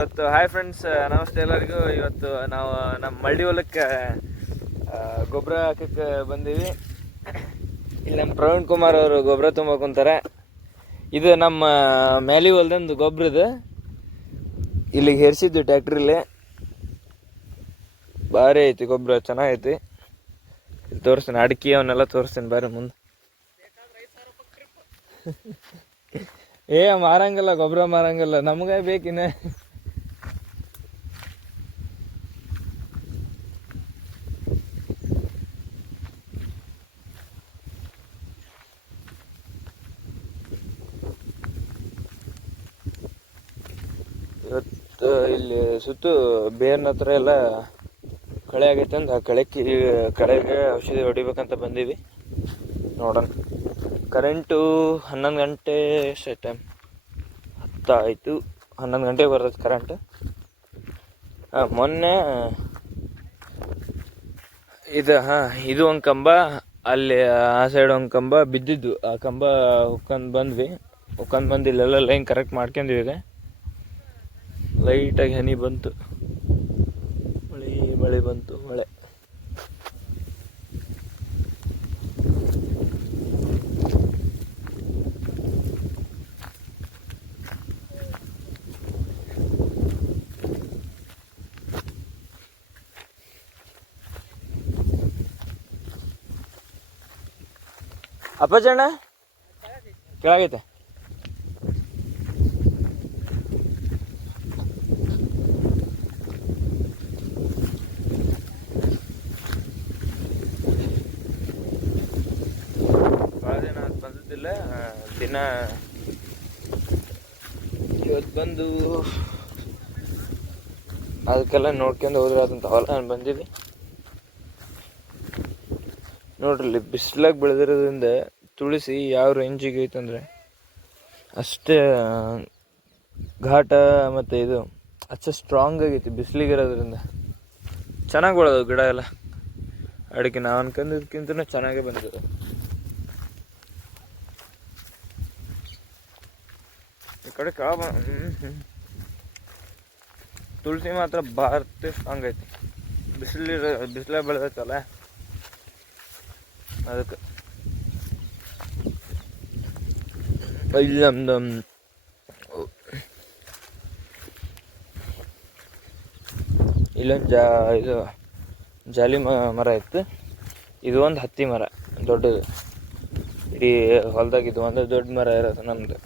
ಇವತ್ತು hi friends, ನಮಸ್ತೆ ಎಲ್ಲರಿಗೂ. ಇವತ್ತು ನಾವು ನಮ್ಮ ಮಳ್ಳಿ ಹೊಲಕ್ಕೆ ಗೊಬ್ಬರ ಹಾಕಕ್ಕೆ ಬಂದೀವಿ. ಇಲ್ಲಿ ನಮ್ಮ ಪ್ರವೀಣ್ ಕುಮಾರ್ ಅವರು ಗೊಬ್ಬರ ತುಂಬ ಕುಂತಾರೆ. ಇದು ನಮ್ಮ ಮ್ಯಾಲಿ ಹೊಲ್ದಂದು ಗೊಬ್ಬರ. ಇದು ಇಲ್ಲಿಗೆ ಹೇರಿಸಿದ್ದು ಟ್ಯಾಕ್ಟ್ರಿಲಿ. ಭಾರಿ ಐತಿ ಗೊಬ್ಬರ, ಚೆನ್ನಾಗೈತಿ. ಇಲ್ಲಿ ತೋರಿಸ್ತೀನಿ, ಅಡಿಕೆ ಅವನ್ನೆಲ್ಲ ತೋರಿಸ್ತೀನಿ ಬಾರಿ ಮುಂದೆ. ಮಾರಂಗಿಲ್ಲ, ಗೊಬ್ಬರ ಮಾರಂಗಿಲ್ಲ, ನಮ್ಗೆ ಬೇಕಿನ. ಇವತ್ತು ಇಲ್ಲಿ ಸುತ್ತು ಬೇರ್ನ ಹತ್ರ ಎಲ್ಲ ಕಳೆ ಆಗೈತೆ ಅಂದ ಕಳೆಗೆ ಔಷಧಿ ಹೊಡಿಬೇಕಂತ ಬಂದೀವಿ. ನೋಡೋಣ. ಕರೆಂಟು 11 ಗಂಟೆ ಎಷ್ಟು ಟೈಮ್ 10 ಆಯಿತು. 11 ಗಂಟೆಗೆ ಬರ್ತದೆ ಕರೆಂಟ್. ಮೊನ್ನೆ ಇದು ಒಂದು ಕಂಬ, ಅಲ್ಲಿ ಆ ಸೈಡ್ ಒಂದು ಕಂಬ ಬಿದ್ದಿದ್ದು. ಆ ಕಂಬ ಹುಕ್ಕೊಂಡ್ ಬಂದು ಇಲ್ಲೆಲ್ಲ ಲೈನ್ ಕರೆಕ್ಟ್ ಮಾಡ್ಕೊಂಡಿವಿ. ಲೈಟಾಗಿ ಹನಿ ಬಂತು, ಮಳೆ ಬಂತು. ಮಳೆ ಅಪ್ಪಜಣ್ಣ ಕೆಳಗೈತೆ. ಭಾಳ ದಿನ ಬಂದಿದ್ದಿಲ್ಲ. ದಿನ ಇವತ್ತು ಬಂದು ಅದಕ್ಕೆಲ್ಲ ನೋಡ್ಕೊಂಡು ಹೋದ್ರೆ ಅದಂತ ಹೊಲ ಬಂದೀವಿ. ನೋಡ್ರಿ, ಬಿಸಿಲಾಗ ಬೆಳೆದಿರೋದ್ರಿಂದ ತುಳಸಿ ಯಾವ ರೇಂಜಿಗೆ ಐತಂದ್ರೆ ಅಷ್ಟೇ ಘಾಟ ಮತ್ತು ಇದು ಅಷ್ಟೇ ಸ್ಟ್ರಾಂಗ್ ಆಗೈತಿ. ಬಿಸಿಲಿಗಿರೋದ್ರಿಂದ ಚೆನ್ನಾಗಿ ಬೆಳೆದವು ಗಿಡ ಎಲ್ಲ. ಅಡಿಕೆ ನಾವು ಅನ್ಕೊಂಡಿದ್ದಕ್ಕಿಂತ ಚೆನ್ನಾಗೇ ಬಂದಿದೆ. ಈ ಕಡೆ ತುಳಸಿ ಮಾತ್ರ ಭಾರತ ಸ್ಟ್ರಾಂಗ್ ಐತಿ. ಬಿಸಿಲಾಗ ಬೆಳೆದೈತಲ್ಲ ಅದಕ್ಕೆ. ಇಲ್ಲಿ ನಮ್ದು ಇಲ್ಲೊಂದು ಇದು ಜಾಲಿ ಮರ ಇತ್ತು. ಇದು ಒಂದು ಹತ್ತಿ ಮರ ದೊಡ್ಡದು. ಇಡೀ ಹೊಲ್ದಾಗ ಇದು ಒಂದು ದೊಡ್ಡ ಮರ ಇರೋದು ನಮ್ದು.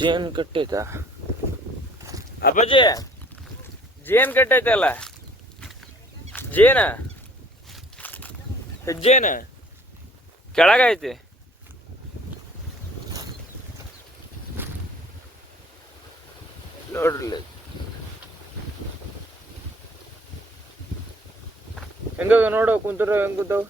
ಜೇನು ಕಟ್ಟೈತಾ ಅಪ್ಪಾಜಿ? ಜೇನು ಕಟ್ಟೈತಲ್ಲ, ಜೇನ ಕೆಳಗೈತಿ. ನೋಡ್ರಿ ಹೆಂಗ ನೋಡೋ ಕುಂತರ ಹೆಂಗುದ್ದಾವ.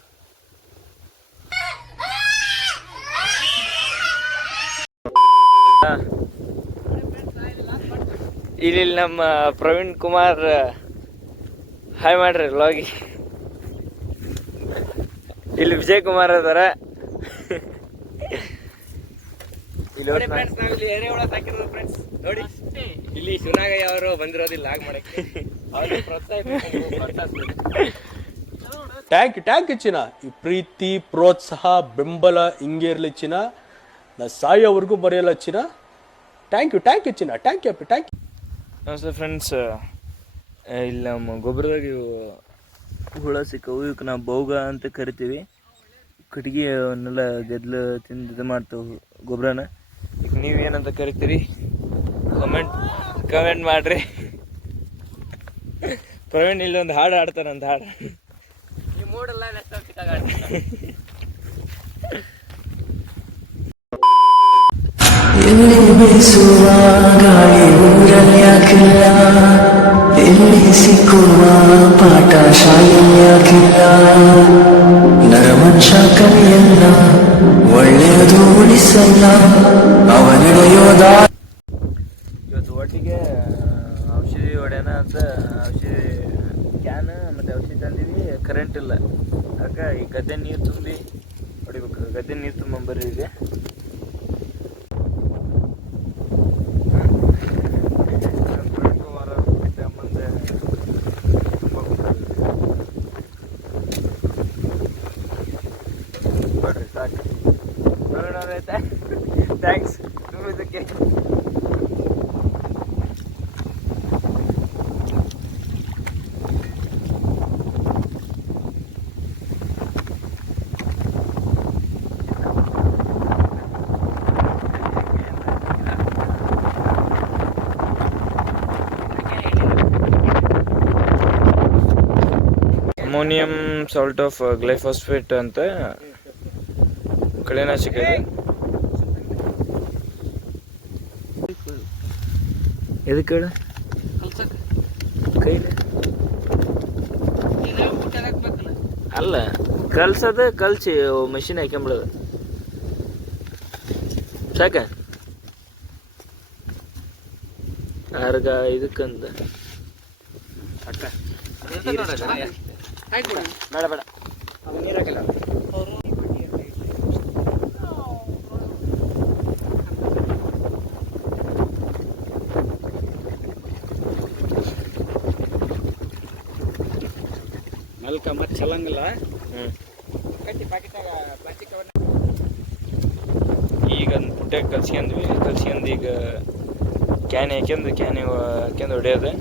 ಇಲ್ಲಿ ನಮ್ಮ ಪ್ರವೀಣ್ ಕುಮಾರ್ ಹಾಯ್ ಮಾಡ್ರಿ ಲಾಗಿ. ಇಲ್ಲಿ ವಿಜಯ್ ಕುಮಾರ್ ಅದಾರ. ನೋಡಿ, ಇಲ್ಲಿ ಶಿವನಾಗಯ್ಯ ಅವರು ಬಂದಿರೋದಿಲ್ಲ ಲಾಗ್ ಮಾಡಕ್ಕೆ. ಟ್ಯಾಂಕ್ ಚಿನ್ನ. ಈ ಪ್ರೀತಿ, ಪ್ರೋತ್ಸಾಹ, ಬೆಂಬಲ ಹಿಂಗೆ ಇರ್ಲಿ ಚಿನ್ನ. ನಾ ಸಾಯೋವರೆಗೂ ಬರೆಯಲ್ಲ ಚಿನ್ನ. ಥ್ಯಾಂಕ್ ಯು ಚಿನ್ನ. Thank you. ನಮಸ್ತೆ ಫ್ರೆಂಡ್ಸ್. ಇಲ್ಲಿ ನಮ್ಮ ಗೊಬ್ಬರದಾಗ ಹುಳ ಸಿಕ್ಕವು. ಇವಕ್ಕೆ ನಾವು ಬೋಗ ಅಂತ ಕರಿತೀವಿ. ಕಟ್ಟಿಗೆ ಅವನ್ನೆಲ್ಲ ಗೆದ್ಲು ತಿಂದು ಇದು ಮಾಡ್ತಾವೆ ಗೊಬ್ಬರನ. ಈಗ ನೀವೇನಂತ ಕರಿತೀರಿ ಕಮೆಂಟ್ ಮಾಡ್ರಿ. ಪ್ರವೀಣ್ ಇಲ್ಲೊಂದು ಹಾಡು ಆಡ್ತಾನಂತ. ಹಾಡು ಎಲ್ಲಿ ಬೀಸುವ ಗಾಳಿ ಊರಲ್ಲಿ ಯಾಕಿಲ್ಲ, ಎಲ್ಲಿ ಸಿಕ್ಕುವ ಪಾಠ ಶಾಲೆಯಲ್ಲಿ ಯಾಕಿಲ್ಲ. ನರಮನುಷ್ಯ ಕಲಿಯಲ್ಲ, ಒಳ್ಳೆಯದು ಉಳಿಸಲ್ಲ, ಅವನಿಡೆಯೋದ. ಇವತ್ತು ಒಟ್ಟಿಗೆ ಔಷಧಿ ಹೊಡೆಯೋಣ ಅಂತ ಔಷಧಿ ಕ್ಯಾನ್ ಮತ್ತು ಔಷಧಿ ತಂದೀವಿ. ಕರೆಂಟ್ ಇಲ್ಲ. ಅದಕ್ಕೆ ಈ ಗದ್ದೆ ನೀರು ತುಂಬಿ ಹೊಡಿಬೇಕು. ಗದ್ದೆ ನೀರು ತುಂಬಂಬರ್ರಿ. ಈಗ ಥ್ಯಾಂಕ್ಸ್ ತುಂಬಿದ್ದಕ್ಕೆ. ಅಮೋನಿಯಂ ಸಾಲ್ಟ್ ಆಫ್ ಗ್ಲೈಫಾಸ್ಫೇಟ್ ಅಂತ ಕಳೆನಾಶಕ ಇದೆ. ಎದಕ್ಕೆ ಹೇಳ ಕೈಲಿ ಅಲ್ಲ ಕಲ್ಸದ ಕಲ್ಸಿ ಮಷಿನ್ ಹಾಕೊಂಬಿಡೋದು ಸಾಕ. ಆರ್ಗ ಇದಕ್ಕಂತ ಬೇಡ ಬೇಡ ನೀರು ಹಾಕಿಲ್ಲ. ಮಲ್ಕ ಮತ್ತೆ ಚಲಂಗಿಲ್ಲ. ಈಗ ಒಂದು ಪುಟ್ಟಾಗ ಕಲ್ಸ್ಕೊಂಡ್ ಈಗ ಕ್ಯಾನ್ ಹಾಕ್ಯಂದು ಹೊಡೆಯೋದು.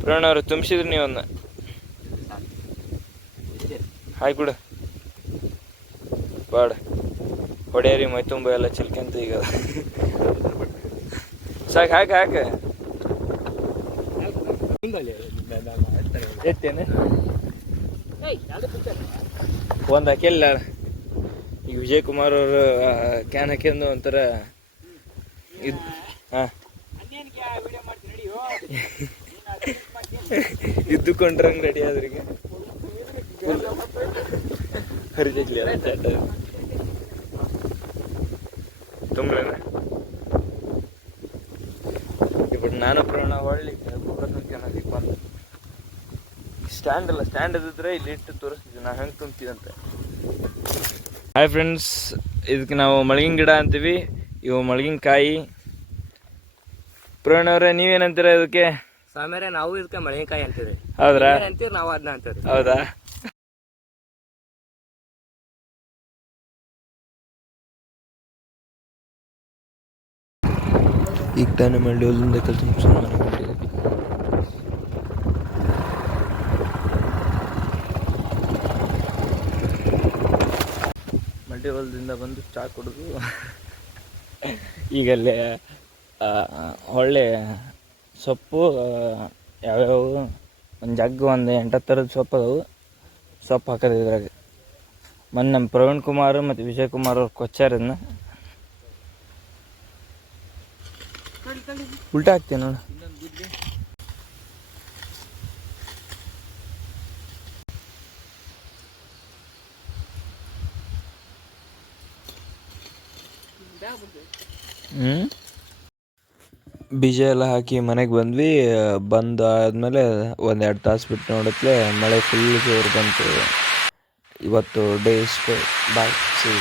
ಪುರಾಣ ಅವ್ರು ತುಂಬಿಸಿದ್ರಿ ನೀವು ಅದನ್ನ ಹಾಕ್ಬಿಡು ಬಾಡ ಹೊಡೆಯರಿ ಮೈ ತುಂಬ ಎಲ್ಲ ಚಿಲ್ಕಂತ ಈಗ ಸಾಕು ಹಾಕ ಎತ್ತೇನೆ ಒಂದು ಹಾಕಿಲ್ಲ. ಈಗ ವಿಜಯ್ ಕುಮಾರ್ ಅವರು ಕ್ಯಾನ್ ಹಾಕ್ಯಂದು ಒಂಥರ ಹಾಂ ಇದ್ದುಕೊಂಡ್ರಂಗೆ ರೆಡಿ ಆದ್ರಿಗೆ ಹರಿಜಗ್ಲಿ ಅಲ್ಲ ಚಾಟ ತುಂಬ್ಲೇನ ఇప్పుడు ನಾನು ಪ್ರಯಾಣ ಒಳ್ಳೆ ಕೆನೋದಿಕ್ಕೆ ಬಂದು ಸ್ಟ್ಯಾಂಡ್ ಅಲ್ಲ, ಸ್ಟ್ಯಾಂಡ್ ಇದ್ದಿದ್ರೆ ಇಲ್ಲಿ ಇಟ್ಟು ತೋರಿಸ್ತಿದ್ವಿ ನಾ ಹೆಂಗೆ ತುಂಬ್ತೀವಂತ. ಹಾಯ್ ಫ್ರೆಂಡ್ಸ್, ಇದಕ್ಕೆ ನಾವು ಮಳಗಿನ ಗಿಡ ಅಂತೀವಿ. ಇವು ಮಳಗಿನಕಾಯಿ. ಪ್ರವೀಣ್ ಅವರೇ ನೀವೇನಂತೀರ ಇದಕ್ಕೆ? ಸಾಮೇರೆ ನಾವು ಇದಕ್ಕೆ ಮಳಗಿನಕಾಯಿ ಅಂತೀವಿ. ಹೌದ್ರಾ? ಅಂತೀವಿ ನಾವು ಅದನ್ನ ಅಂತೀವಿ. ಹೌದಾ? ಈಗ ತಾನೇ ಮಳ್ಳಿ ಹೊಲದಿಂದ ಕಲ್ತು ಮಳ್ಳಿ ಹೊಲದಿಂದ ಬಂದು ಚಹಾ ಕುಡಿದು ಈಗಲ್ಲೇ ಒಳ್ಳೆ ಸೊಪ್ಪು ಯಾವ್ಯಾವ ಒಂದು ಜಗ್ಗು ಒಂದು 8 ಥರದ ಸೊಪ್ಪು ಅದಾವು. ಸೊಪ್ಪು ಹಾಕೋದು ಇದ್ರಾಗ. ಮೊನ್ನೆ ನಮ್ಮ ಪ್ರವೀಣ್ ಕುಮಾರ್ ಮತ್ತು ವಿಜಯ್ ಕುಮಾರ್ ಅವ್ರು ಕೊಚ್ಚಾರ ಇದನ್ನ. ಉಲ್ಟಾ ಹಾಕ್ತೀನಿ ನೋಡು. ಬೀಜ ಎಲ್ಲ ಹಾಕಿ ಮನೆಗೆ ಬಂದ್ವಿ. ಬಂದಾದ್ಮೇಲೆ 1-2 ತಾಸು ಬಿಟ್ಟು ನೋಡತ್ಲೆ ಮಳೆ ಫುಲ್ ಜೋರು ಬಂತು. ಇವತ್ತು ಡೇ ಇಷ್ಟು ಬಾಯ್ ಸಿ.